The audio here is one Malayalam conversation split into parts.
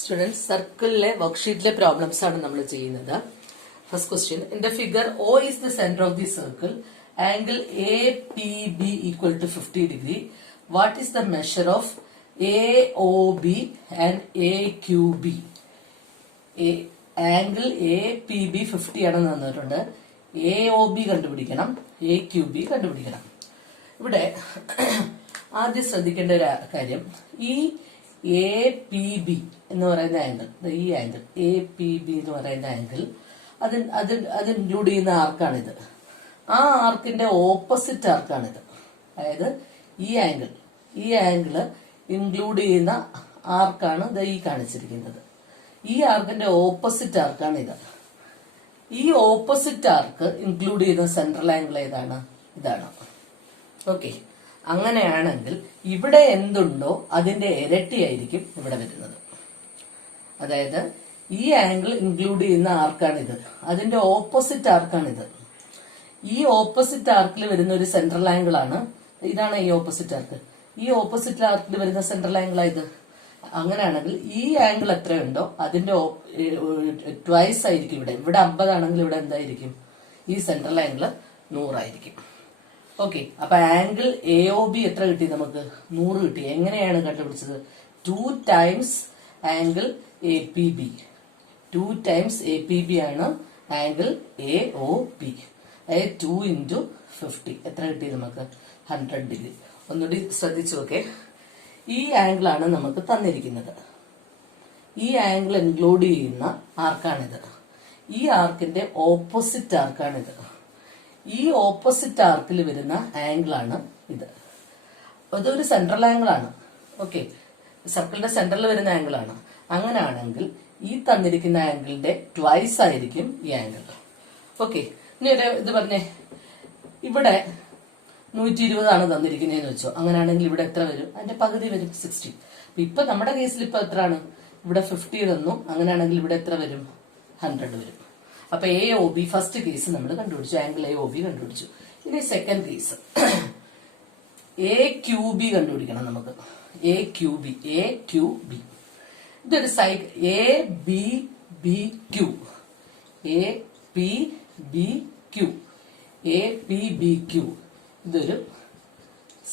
സ്റ്റുഡൻസ് സർക്കിളിലെ വർക്ക്ഷീറ്റിലെ പ്രോബ്ലംസ് ആണ് നമ്മൾ ചെയ്യുന്നത്. First question, in the figure O is the center of the circle, angle APB equal to 50 degree. What is the measure of AOB and AQB? Angle APB 50 ആണെന്ന് തന്നിട്ടുണ്ട്. AOB കണ്ടുപിടിക്കണം, AQB കണ്ടുപിടിക്കണം. ഇവിടെ ആദ്യം ശ്രദ്ധിക്കേണ്ട ഒരു കാര്യം, ഈ APB എന്ന് പറയുന്ന ആംഗിൾ, ഈ ആംഗിൾ APB എന്ന് പറയുന്ന ആംഗിൾ അത് ഇൻക്ലൂഡ് ചെയ്യുന്ന ആർക്കാണിത്. ആ ആർക്കിന്റെ ഓപ്പോസിറ്റ് ആർക്കാണിത്. അതായത് ഈ ആംഗിള് ഇൻക്ലൂഡ് ചെയ്യുന്ന ആർക്കാണ് ഈ കാണിച്ചിരിക്കുന്നത്. ഈ ആർക്കിന്റെ ഓപ്പോസിറ്റ് ആർക്കാണ് ഇത്. ഈ ഓപ്പോസിറ്റ് ആർക്ക് ഇൻക്ലൂഡ് ചെയ്യുന്ന സെൻട്രൽ ആംഗിൾ ഏതാണ്? ഇതാണ്. ഓക്കെ, അങ്ങനെയാണെങ്കിൽ ഇവിടെ എന്തുണ്ടോ അതിന്റെ ഇരട്ടിയായിരിക്കും ഇവിടെ വരുന്നത്. അതായത് ഈ ആംഗിൾ ഇൻക്ലൂഡ് ചെയ്യുന്ന ആർക്കാണിത്, അതിന്റെ ഓപ്പോസിറ്റ് ആർക്കാണിത്. ഈ ഓപ്പോസിറ്റ് ആർക്കിൽ വരുന്ന ഒരു സെൻട്രൽ ആംഗിൾ ആണ് ഇതാണ്. ഈ ഓപ്പോസിറ്റ് ആർക്ക്, ഈ ഓപ്പോസിറ്റ് ആർക്കിൽ വരുന്ന സെൻട്രൽ ആംഗിൾ ആയത്. അങ്ങനെയാണെങ്കിൽ ഈ ആംഗിൾ എത്രയുണ്ടോ അതിന്റെ ട്വൈസ് ആയിരിക്കും ഇവിടെ. ഇവിടെ 50 ആണെങ്കിൽ ഇവിടെ എന്തായിരിക്കും? ഈ സെൻട്രൽ ആംഗിൾ 100 ആയിരിക്കും. ഓക്കെ, അപ്പൊ ആംഗിൾ AOB എത്ര കിട്ടി? നമുക്ക് 100 കിട്ടി. എങ്ങനെയാണ് കണ്ടുപിടിച്ചത്? 2 times angle APB. 2 times APB ആണ് ആംഗിൾ AOB. അതായത് 2 into 50 എത്ര കിട്ടി നമുക്ക്? 100 ഡിഗ്രി. ഒന്നുകൂടി ശ്രദ്ധിച്ചു നോക്കേ. ഈ ആംഗിൾ ആണ് നമുക്ക് തന്നിരിക്കുന്നത്. ഈ ആംഗിൾ ഇൻക്ലൂഡ് ചെയ്യുന്ന ആർക്കാണിത്. ഈ ആർക്കിന്റെ ഓപ്പോസിറ്റ് ആർക്കാണിത്. ഈ ഓപ്പോസിറ്റ് ആർക്കിൽ വരുന്ന ആംഗിൾ ആണ് ഇത്. അതൊരു സെൻട്രൽ ആംഗിൾ ആണ്. ഓക്കെ, സർക്കിളിന്റെ സെന്ററിൽ വരുന്ന ആംഗിൾ ആണ്. അങ്ങനെയാണെങ്കിൽ ഈ തന്നിരിക്കുന്ന ആംഗിളിന്റെ ട്വൈസ് ആയിരിക്കും ഈ ആംഗിൾ. ഓക്കെ, ഇനി ഒരു ഇത് പറഞ്ഞേ, ഇവിടെ 120 ആണ് തന്നിരിക്കുന്നതെന്ന് വെച്ചോ. അങ്ങനെയാണെങ്കിൽ ഇവിടെ എത്ര വരും? അതിന്റെ പകുതി വരും, 60. ഇപ്പൊ നമ്മുടെ കേസിൽ ഇപ്പൊ എത്രയാണ്? ഇവിടെ 50 തന്നു. അങ്ങനെയാണെങ്കിൽ ഇവിടെ എത്ര വരും? 100 വരും. അപ്പൊ AOB ഫസ്റ്റ് കേസ് നമ്മൾ കണ്ടുപിടിച്ചു, ആംഗിൾ AOB കണ്ടുപിടിച്ചു. ഇനി സെക്കൻഡ് കേസ് AQB കണ്ടുപിടിക്കണം നമുക്ക്. AQB ഇതൊരു സൈഡ് APBQ ഇതൊരു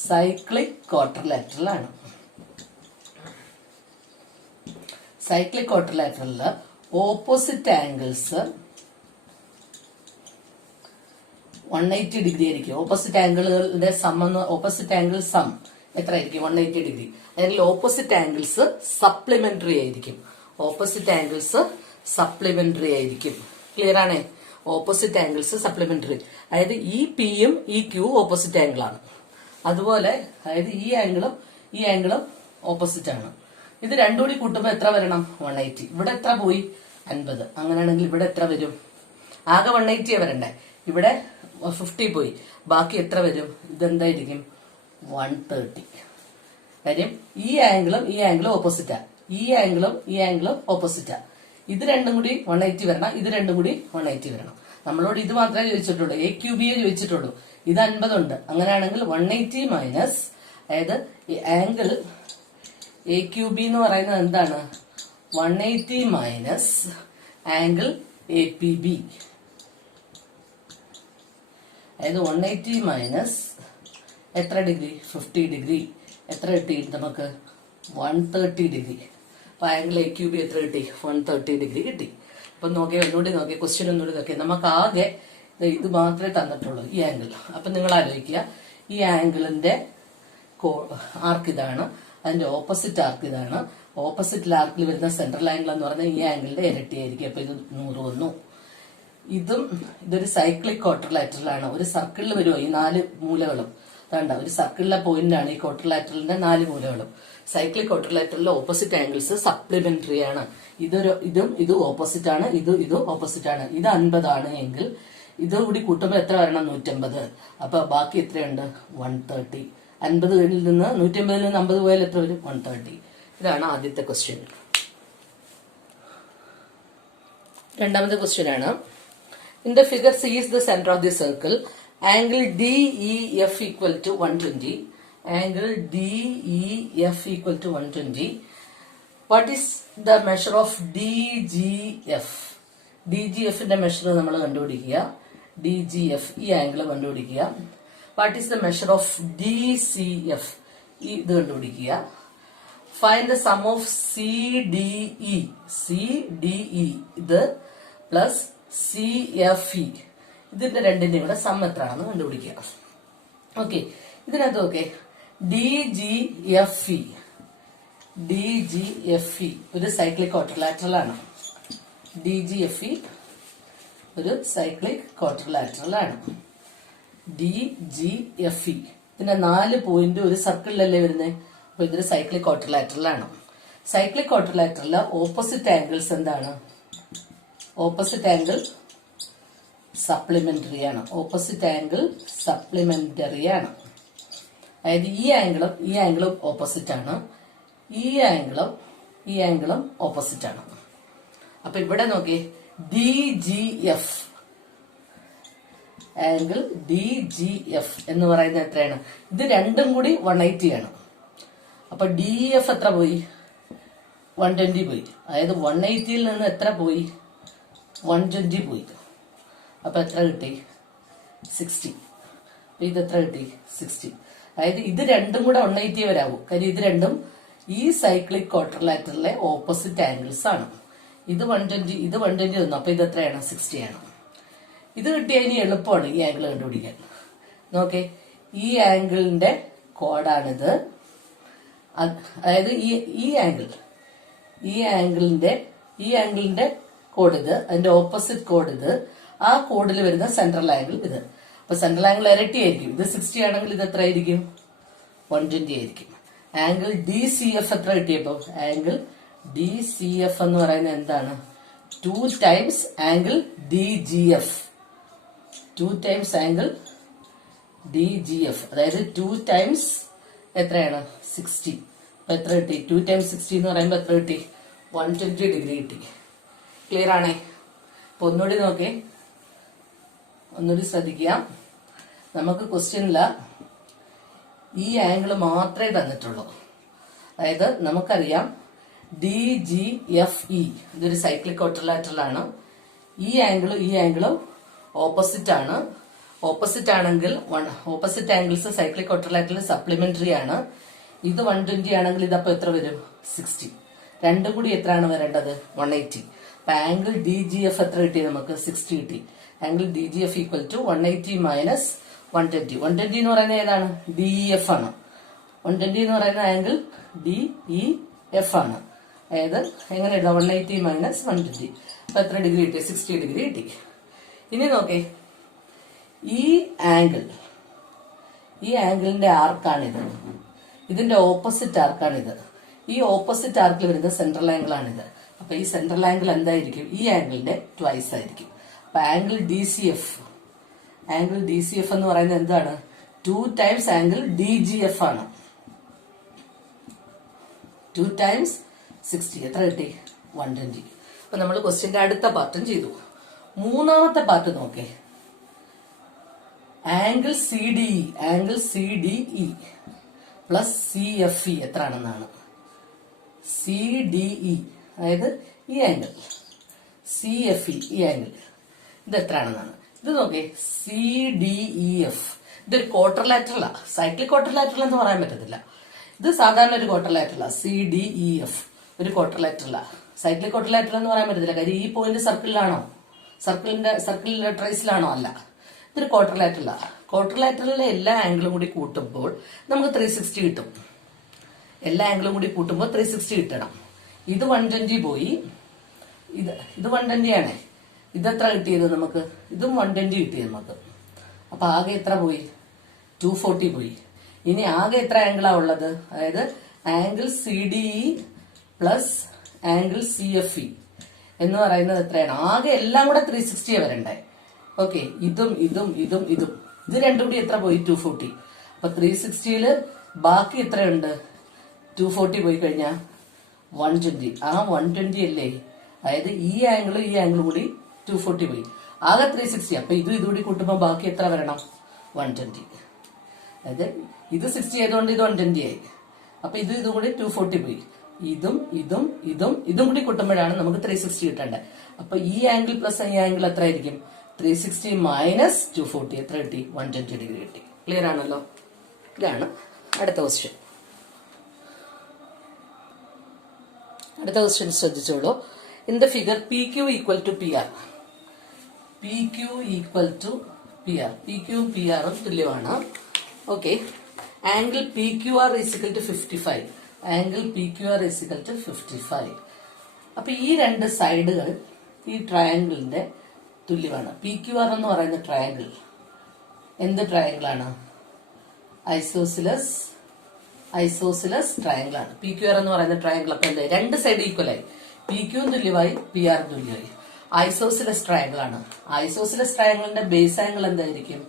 സൈക്ലിക് ക്വാഡ്രിലാറ്ററൽ ആണ്. സൈക്ലിക് ക്വാഡ്രിലാറ്ററലില് ഓപ്പോസിറ്റ് ആംഗിൾസ് 180 ഡിഗ്രി ആയിരിക്കും. ഓപ്പോസിറ്റ് ആംഗിളുകളുടെ ഓപ്പോസിറ്റ് ആംഗിൾ സം എത്ര ആയിരിക്കും? 180 ഡിഗ്രി. അല്ലെങ്കിൽ ഓപ്പോസിറ്റ് ആംഗിൾസ് സപ്ലിമെന്ററി ആയിരിക്കും. ഓപ്പോസിറ്റ് ആംഗിൾസ് സപ്ലിമെന്ററി ആയിരിക്കും. ക്ലിയർ ആണേ? Opposite angles supplementary. അതായത് ഈ Pയും ഈ Q ഓപ്പോസിറ്റ് ആംഗിൾ ആണ്. അതുപോലെ അതായത് ഈ ആംഗിളും ഓപ്പോസിറ്റ് ആണ്. ഇത് രണ്ടും കൂടി കൂട്ടുമ്പോൾ എത്ര വരണം? 180. ഇവിടെ എത്ര പോയി? 50. അങ്ങനെയാണെങ്കിൽ ഇവിടെ എത്ര വരും? ആകെ 180 വരണ്ടേ. ഇവിടെ 50 പോയി. ബാക്കി എത്ര വരും? ഇതെന്തായിരിക്കും? 130. കാര്യം ഈ ആംഗിളും ഓപ്പോസിറ്റാ. ഈ ആംഗിളും ഓപ്പോസിറ്റാ. ഇത് രണ്ടും കൂടി 180 വരണം, ഇത് രണ്ടും കൂടി 180 വരണം. നമ്മളോട് ഇത് മാത്രമേ ചോദിച്ചിട്ടുള്ളൂ, AQB ചോദിച്ചിട്ടുള്ളൂ. ഇത് 50 ഉണ്ട്. അങ്ങനെയാണെങ്കിൽ 180 മൈനസ്, അതായത് ആംഗിൾ AQB എന്ന് പറയുന്നത് എന്താണ്? 180 മൈനസ് ആംഗിൾ APB. അതായത് 180 മൈനസ് എത്ര ഡിഗ്രി? 50 ഡിഗ്രി. എത്ര കിട്ടി നമുക്ക്? 130 ഡിഗ്രി. അപ്പൊ ആംഗിൾ AQB എത്ര കിട്ടി? 130 ഡിഗ്രി കിട്ടി. അപ്പൊ ഒന്നുകൂടി നോക്കിയേ, ക്വസ്റ്റ്യൻ ഒന്നുകൂടി നോക്കിയേ. നമുക്ക് ആകെ ഇത് മാത്രമേ തന്നിട്ടുള്ളൂ, ഈ ആംഗിൾ. അപ്പൊ നിങ്ങൾ ആലോചിക്കുക, ഈ ആംഗിളിന്റെ ആർക്ക് ഇതാണ്, അതിന്റെ ഓപ്പോസിറ്റ് ആർക്ക് ഇതാണ്. ഓപ്പോസിറ്റ് ആർക്കിൽ വരുന്ന സെൻട്രൽ ആംഗിൾ എന്ന് പറഞ്ഞാൽ ഈ ആംഗിളിന്റെ ഇരട്ടിയായിരിക്കും. അപ്പൊ ഇത് 100 വന്നു. ഇതൊരു സൈക്ലിക് ക്വാഡ്രിലാറ്ററൽ ആണ്. ഒരു സർക്കിളിൽ വരുമോ ഈ 4 മൂലകളും? വേണ്ട, ഒരു സർക്കിളിലെ പോയിന്റ് ആണ് ഈ ക്വാഡ്രിലാറ്ററലിന്റെ 4 മൂലകളും. സൈക്ലിക് ക്വാഡ്രിലാറ്ററലിലെ ഓപ്പോസിറ്റ് ആംഗിൾസ് സപ്ലിമെന്ററി ആണ്. ഇതും ഓപ്പോസിറ്റ് ആണ്, ഇതും ഓപ്പോസിറ്റ് ആണ്. ഇത് 50 ആണ് എങ്കിൽ ഇത് കൂടി കൂട്ടുമ്പോൾ എത്ര വരണം? 150. അപ്പൊ ബാക്കി എത്രയുണ്ട്? 130. 50 നിന്ന് 150 നിന്ന് 50 പോയാൽ എത്ര വരും? 130. ഇതാണ് ആദ്യത്തെ ക്വസ്റ്റ്യൻ. രണ്ടാമത്തെ ക്വസ്റ്റ്യൻ ആണ്, in the figure C is the center of the circle. Angle DEF equal to 120. Angle DEF equal to 120. What is the measure of DGF? DGFന്റെ മെഷർ നമ്മൾ കണ്ടുപിടിക്കുക. DGF ഈ ആംഗിൾ കണ്ടുപിടിക്കുക. What is the measure of DCF? ഇത് കണ്ടുപിടിക്കുക. Find the sum of CDE. CDE ഇത് പ്ലസ് CFE ഇതിന്റെ രണ്ടിന്റെയും കൂടെ സം എത്രയാണെന്ന് കണ്ടുപിടിക്കുക. ഓക്കെ, ഇതിനകത്ത് ഓക്കെ DGFE ഒരു സൈക്ലിക് ക്വാഡ്രിലാറ്ററൽ ആണ്. DGFE ഒരു സൈക്ലിക് ക്വാഡ്രിലാറ്ററൽ ആണ്. DGFE ഇതിന്റെ 4 പോയിന്റ് ഒരു സർക്കിളിലല്ലേ വരുന്നത്. അപ്പൊ ഇതൊരു സൈക്ലിക് ക്വാഡ്രിലാറ്ററൽ ആണ്. സൈക്ലിക് ക്വാഡ്രിലാറ്ററലിലെ ഓപ്പോസിറ്റ് ആംഗിൾസ് എന്താണ്? ഓപ്പോസിറ്റ് ആംഗിൾ സപ്ലിമെന്ററി ആണ്. ഓപ്പോസിറ്റ് ആംഗിൾ സപ്ലിമെന്ററി ആണ്. അതായത് ഈ ആംഗിളും ഓപ്പോസിറ്റ് ആണ്. ഈ ആംഗിളും ഓപ്പോസിറ്റ് ആണ്. അപ്പൊ ഇവിടെ നോക്കി DGF ആംഗിൾ DGF എന്ന് പറയുന്നത് എത്രയാണ്? ഇത് രണ്ടും കൂടി 180 ആണ്. അപ്പൊ DEF എത്ര പോയി? 120 പോയി. അതായത് 180യിൽ നിന്ന് എത്ര പോയി? 120 പോയി. അപ്പൊ എത്ര കിട്ടി? 60. ഇത് എത്ര കിട്ടി? 60. അതായത് ഇത് രണ്ടും കൂടെ 180 വരാവൂ. കാര്യം ഇത് രണ്ടും ഈ സൈക്ലിക് ക്വാഡ്രിലാറ്ററലിലെ ഓപ്പോസിറ്റ് ആംഗിൾസ് ആണ്. ഇത് 120, ഇത് 120 തന്നു. അപ്പൊ ഇത് എത്രയാണ്? 60 ആണ്. ഇത് കിട്ടിയാൽ ഇനി എളുപ്പമാണ് ഈ ആംഗിൾ കണ്ടുപിടിക്കാൻ. നോക്കേ, ഈ ആംഗിളിന്റെ കോഡാണിത്. അതായത് ഈ ആംഗിളിന്റെ കോഡ് ഇത്, അതിന്റെ ഓപ്പോസിറ്റ് കോഡ് ഇത്, ആ കോഡിൽ വരുന്ന സെൻട്രൽ ആംഗിൾ ഇത്. അപ്പൊ സെൻട്രൽ ആംഗിൾ ഇരട്ടി ആയിരിക്കും. ഇത് 60 ആണെങ്കിൽ ഇത് എത്ര ആയിരിക്കും? 120 ആയിരിക്കും. ആംഗിൾ DCF എത്ര കിട്ടിയപ്പോ? ആംഗിൾ DCF എന്ന് പറയുന്നത് എന്താണ്? 2 times angle DGF. 2 times angle DGF. അതായത് 2 ടൈംസ് എത്രയാണ്? 60. അപ്പൊ എത്ര കിട്ടി? 2 ടൈംസ് 60 എന്ന് പറയുമ്പോ എത്ര കിട്ടി? 120 ഡിഗ്രി കിട്ടി. ക്ലിയർ ആണേ? അപ്പൊ ഒന്നുകൂടി നോക്കേ, ഒന്നുകൂടി ശ്രദ്ധിക്കുക. നമുക്ക് ക്വസ്റ്റ്യനില്ല ഈ ആംഗിൾ മാത്രമേ തന്നിട്ടുള്ളൂ. അതായത് നമുക്കറിയാം DGFE ഇതൊരു സൈക്ലിക് ക്വാഡ്രിലാറ്ററൽ ആണ്. ഈ ആംഗിളും ഓപ്പോസിറ്റ് ആണ്. ഓപ്പോസിറ്റ് ആണെങ്കിൽ opposite angles cyclic quadrilateral supplementary ആണ്. ഇത് 120 ആണെങ്കിൽ ഇതപ്പോ എത്ര വരും? 60. രണ്ടും കൂടി എത്രയാണ് വരേണ്ടത്? 180. അപ്പൊ ആംഗിൾ DGF എത്ര കിട്ടി നമുക്ക്? 60 കിട്ടി. Angle DGF equal to 180 minus 120. 120 എന്ന് പറയുന്നത് ഏതാണ്? DEF ആണ്. 120 എന്ന് പറയുന്ന ആംഗിൾ DEF ആണ്. അതായത് എങ്ങനെ എഴുതാം? 180 മൈനസ് 120. അപ്പൊ എത്ര ഡിഗ്രി കിട്ടി? 60 ഡിഗ്രി കിട്ടി. ഇനി നോക്കേ, ഈ ആംഗിളിന്റെ ആർക്കാണിത്. ഇതിന്റെ ഓപ്പോസിറ്റ് ആർക്കാണിത്. ഈ ഓപ്പോസിറ്റ് ആർക്കിൽ വരുന്ന സെൻട്രൽ ആംഗിൾ ആണിത്. അപ്പൊ ഈ സെൻട്രൽ ആംഗിൾ എന്തായിരിക്കും? ഈ ആംഗിളിന്റെ ട്വൈസ് ആയിരിക്കും. അപ്പൊ ആംഗിൾ DCF എന്ന് പറയുന്നത് എന്താണ്? 2 ടൈംസ് ആംഗിൾ DGF ആണ്. 2 ടൈംസ് 60 എത്ര കിട്ടി? 120. അപ്പൊ നമ്മൾ ക്വസ്റ്റ്യന്റെ അടുത്ത പാർട്ടും ചെയ്തു. മൂന്നാമത്തെ പാർട്ട് നോക്കേ, angle CDE plus CFE എത്രയാണെന്നാണ്. CDE അതായത് ഈ ആംഗിൾ, CFE ഈ ആംഗിൾ ഇത് എത്രയാണെന്നാണ്. ഇത് നോക്കേ, CDEF ഇതൊരു ക്വാഡ്രിലാറ്ററലാ. സൈക്ലിക് ക്വാഡ്രിലാറ്ററൽ എന്ന് പറയാൻ പറ്റത്തില്ല. ഇത് സാധാരണ ഒരു ക്വാഡ്രിലാറ്ററലാ. CDEF ഒരു ക്വാഡ്രിലാറ്ററലാ. സൈക്ലിക് ക്വാഡ്രിലാറ്ററൽ എന്ന് പറയാൻ പറ്റത്തില്ല. കാര്യം ഈ പോയിന്റ് സർക്കിളിലാണോ? സർക്കിളിന്റെ ട്രേസിലാണോ? അല്ല. ഇതൊരു ക്വാഡ്രിലാറ്ററലാ. ക്വാഡ്രിലാറ്ററലിലെ എല്ലാ ആംഗിളും കൂടി കൂട്ടുമ്പോൾ നമുക്ക് 360 കിട്ടും. എല്ലാ ആംഗിളും കൂടി കൂട്ടുമ്പോൾ 360 കിട്ടണം. ഇത് 120 പോയി. ഇത് 120 ആണ്. ഇതെത്ര കിട്ടിയത് നമുക്ക്? ഇതും 120 കിട്ടിയത് നമുക്ക്. അപ്പൊ ആകെ എത്ര പോയി? 240 പോയി. ഇനി ആകെ എത്ര ആംഗിളാ ഉള്ളത്? അതായത് angle CDE plus angle CFE എന്ന് പറയുന്നത് എത്രയാണ്? ആകെ എല്ലാം കൂടെ 360 വരണ്ടേ. ഓക്കെ, ഇതും ഇത് രണ്ടും കൂടി എത്ര പോയി? 240. അപ്പൊ 360യില് ബാക്കി എത്രയുണ്ട്? 240 പോയി കഴിഞ്ഞാൽ 120. ആ 120 അല്ലേ? അതായത് ഈ ആംഗിളും കൂടി 240 പോയി. ആകെ 360. അപ്പൊ ഇതുകൂടി കൂട്ടുമ്പോൾ ബാക്കി എത്ര വരണം? 120. അതായത് ഇത് 60 ആയതുകൊണ്ട് ഇത് 120 ആയി. അപ്പൊ ഇതും കൂടി 240 പോയി. ഇതും ഇതും ഇതും ഇതും കൂടി കൂട്ടുമ്പോഴാണ് നമുക്ക് 360 കിട്ടേണ്ടത്. അപ്പൊ ഈ ആംഗിൾ പ്ലസ് ഈ ആംഗിൾ എത്ര ആയിരിക്കും? 360 മൈനസ് 240 എത്ര കിട്ടി? 120 ഡിഗ്രി കിട്ടി. ക്ലിയർ ആണല്ലോ? ഇതാണ് അടുത്ത ക്വസ്റ്റ്യൻ. അടുത്ത ക്വസ്റ്റ്യൻ ശ്രദ്ധിച്ചോളൂ. In the figure P Q equal to P R. P Q equal to P R. P Q P ആറും തുല്യമാണ്. Okay. Angle P Q R is equal to 55. Angle P Q R is equal to 55. അപ്പൊ ഈ രണ്ട് സൈഡുകൾ ഈ ട്രയാങ്കിളിന്റെ തുല്യമാണ്. പി ക്യു ആർ എന്ന് പറയുന്ന ട്രയാങ്കിൾ എന്ത് ട്രയാങ്കിൾ ആണ്? ഐസോസിലസ് ട്രയാങ്കിൾ ആണ്. പി ക്യു ആർ എന്ന് പറയുന്ന ട്രയാങ്കിൾ ഒക്കെ എന്തായി? രണ്ട് സൈഡ് ഈക്വൽ ആയി. പി ക്യു തുല്യമായി, പി ആർ തുല്യമായി. ഐസോസിലസ് ട്രയാങ്കിൾ ആണ്. ഐസോസിലസ് ട്രയാങ്കിളിന്റെ ബേസ് ആംഗിൾ എന്തായിരിക്കും?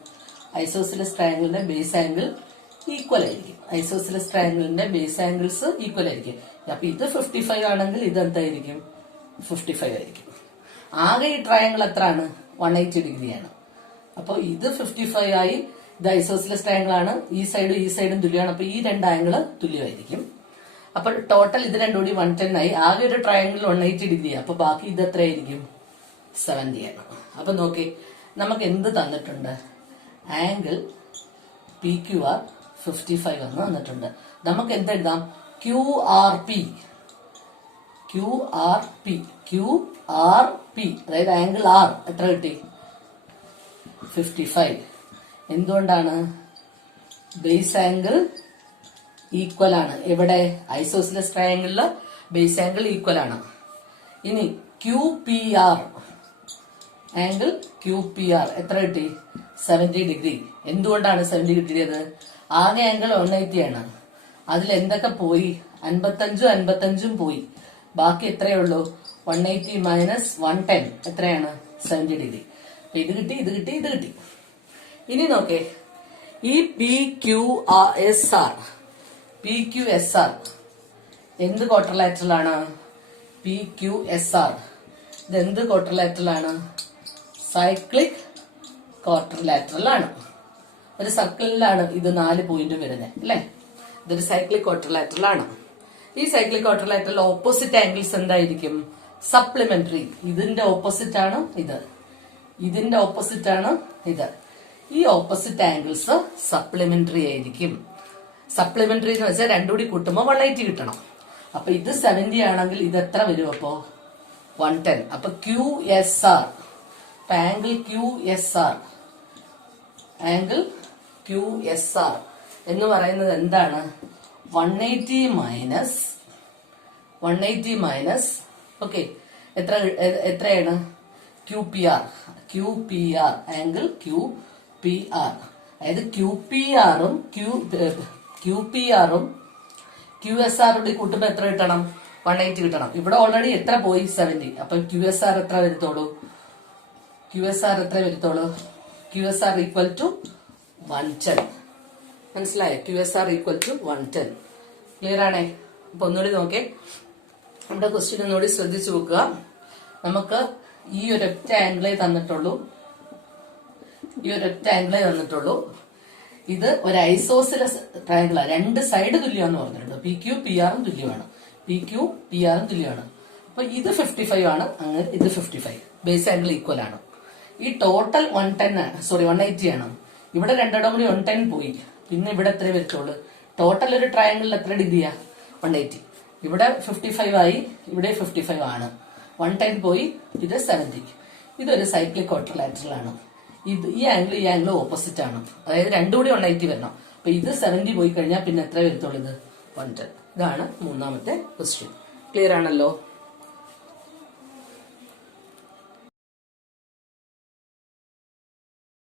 ഐസോസിലസ് ട്രയാങ്കിളിന്റെ ബേസ് ആംഗിൾ ഈക്വൽ ആയിരിക്കും. ഐസോസിലസ് ട്രയാങ്കിളിന്റെ ബേസ് ആംഗിൾസ് ഈക്വൽ ആയിരിക്കും. അപ്പൊ ഇത് 55 ആണെങ്കിൽ ഇത് എന്തായിരിക്കും? 55 ആയിരിക്കും. ആകെ ഈ ട്രയാങ്കിൾ എത്രയാണ്? 180 ഡിഗ്രിയാണ്. അപ്പൊ ഇത് 55 ആയി. ഇത് ഐസോസിലസ് ട്രയാങ്കിൾ ആണ്. ഈ സൈഡും തുല്യമാണ്. അപ്പൊ ഈ രണ്ട് ആംഗിള് തുല്യമായിരിക്കും. അപ്പൊ ടോട്ടൽ ഇത് രണ്ടും കൂടി 110 ആയി. ആകെ ഒരു ട്രയാങ്കിൾ 180 ഡിഗ്രിയാണ്. അപ്പൊ ബാക്കി ഇത് എത്രയായിരിക്കും? 70 ആണ്. അപ്പൊ നോക്കി, നമുക്ക് എന്ത് തന്നിട്ടുണ്ട്? ആംഗിൾ പി ക്യു ആർ 55 എന്ന് തന്നിട്ടുണ്ട്. നമുക്ക് എന്തെഴുതാം? Q R P. Q R P. Q R P അതായത് ആംഗിൾ ആർ എത്ര കിട്ടി? 55. എന്തുകൊണ്ടാണ്? ബേസ് ആംഗിൾ ഈക്വൽ ആണ്. എവിടെ? ഐസോസിലസ് ട്രയാങ്കിളില് ബേസ് ആംഗിൾ ഈക്വൽ ആണ്. ഇനി Q P R, angle Q P R എത്ര കിട്ടി? 70 ഡിഗ്രി. എന്തുകൊണ്ടാണ് 70 കിട്ടിയത്? ആകെ ആംഗിൾ 180 ആണ്. അതിൽ എന്തൊക്കെ പോയി? 55 പോയി. ബാക്കി എത്രയേ ഉള്ളൂ? 180 മൈനസ് 110 എത്രയാണ്? 70 ഡിഗ്രി. ഇത് കിട്ടി, ഇത് കിട്ടി, ഇത് കിട്ടി. ഇനി നോക്കേ, ഈ P Q S R, P Q S R എന്ത് ക്വാഡ്രിലാറ്ററൽ ആണ്? പി ക്യു എസ് ആർ ഇത് എന്ത് ക്വാഡ്രിലാറ്ററൽ ആണ്? സൈക്ലിക് ക്വാഡ്രിലാറ്ററൽ ആണ്. ഒരു സർക്കിളിലാണ് ഇത് 4 പോയിന്റ് വരുന്നത് അല്ലെ? ഇതൊരു സൈക്ലിക് ക്വാഡ്രിലാറ്ററൽ ആണ്. ഈ സൈക്ലിക് ക്വാഡ്രിലാറ്ററൽ ഓപ്പോസിറ്റ് ആംഗിൾസ് എന്തായിരിക്കും? സപ്ലിമെന്ററി. ഇതിന്റെ ഓപ്പോസിറ്റ് ആണ് ഇത്, ഇതിന്റെ ഓപ്പോസിറ്റ് ആണ് ഇത്. ഈ ഓപ്പോസിറ്റ് ആംഗിൾസ് സപ്ലിമെന്ററി ആയിരിക്കും. സപ്ലിമെന്ററി എന്ന് വെച്ചാൽ രണ്ടും കൂടി കൂട്ടുമ്പോൾ 180 കിട്ടണം. അപ്പൊ ഇത് 70 ആണെങ്കിൽ ഇത് എത്ര വരും? അപ്പോ 110. അപ്പൊ Q S R, angle Q S R, angle Q S R എന്ന് പറയുന്നത് എന്താണ്? 180 മൈനസ് ഓക്കെ എത്രയാണ്? Q P R. Q P R, angle Q P R. അതായത് ക്യു പി ആറും ക്യു എസ് ആറും കൂടി കൂട്ടുമ്പോ എത്ര കിട്ടണം? 180 കിട്ടണം. ഇവിടെ ഓൾറെഡി എത്ര പോയി? 70. അപ്പൊ ക്യു എസ് ആർ എത്ര വരത്തോളൂ? Q S R equal to 110. മനസ്സിലായോ? Q S R equal to 110. Clear ആണേ? അപ്പൊ ഒന്നുകൂടി നോക്കേ, നമ്മുടെ ക്വസ്റ്റ്യൻ ഒന്നുകൂടി ശ്രദ്ധിച്ചു നോക്കുക. നമുക്ക് ഈ ഒരൊറ്റ ആംഗിളേ തന്നിട്ടുള്ളൂ. ഇത് ഒരു ഐസോസിലസ് ട്രയാങ്കിൾ ആണ്. രണ്ട് സൈഡ് തുല്യമാണെന്ന് പറഞ്ഞിട്ടുണ്ട്. പി ക്യു പി ആറും തുല്യമാണ്. അപ്പൊ ഇത് 55 ആണ്. അങ്ങനെ ഇത് 55. ബേസ് ആംഗിൾ ഈക്വൽ ആണ്. ഈ ടോട്ടൽ 180 ആണ്. ഇവിടെ രണ്ടിടം കൂടി 110 പോയി. പിന്നെ ഇവിടെ എത്ര വരത്തുള്ളൂ? ടോട്ടൽ ഒരു ട്രയാങ്കിളിൽ എത്ര ഡിഗ്രിയാ? 180. ഇവിടെ 55 ആയി, ഇവിടെ 55 ആണ്. 110 പോയി, ഇത് 70. ഇതൊരു സൈക്ലിക് ക്വാഡ്രിലാറ്ററൽ ആണ്. ഈ ആംഗിൾ ഓപ്പോസിറ്റ് ആണ്. അതായത് രണ്ടും കൂടി 180 വരണം. അപ്പൊ ഇത് 70 പോയി കഴിഞ്ഞാൽ പിന്നെ എത്ര വരത്തുള്ളൂ? ഇത് 110. ഇതാണ് മൂന്നാമത്തെ ക്വസ്റ്റ്യൻ. ക്ലിയർ ആണല്ലോ?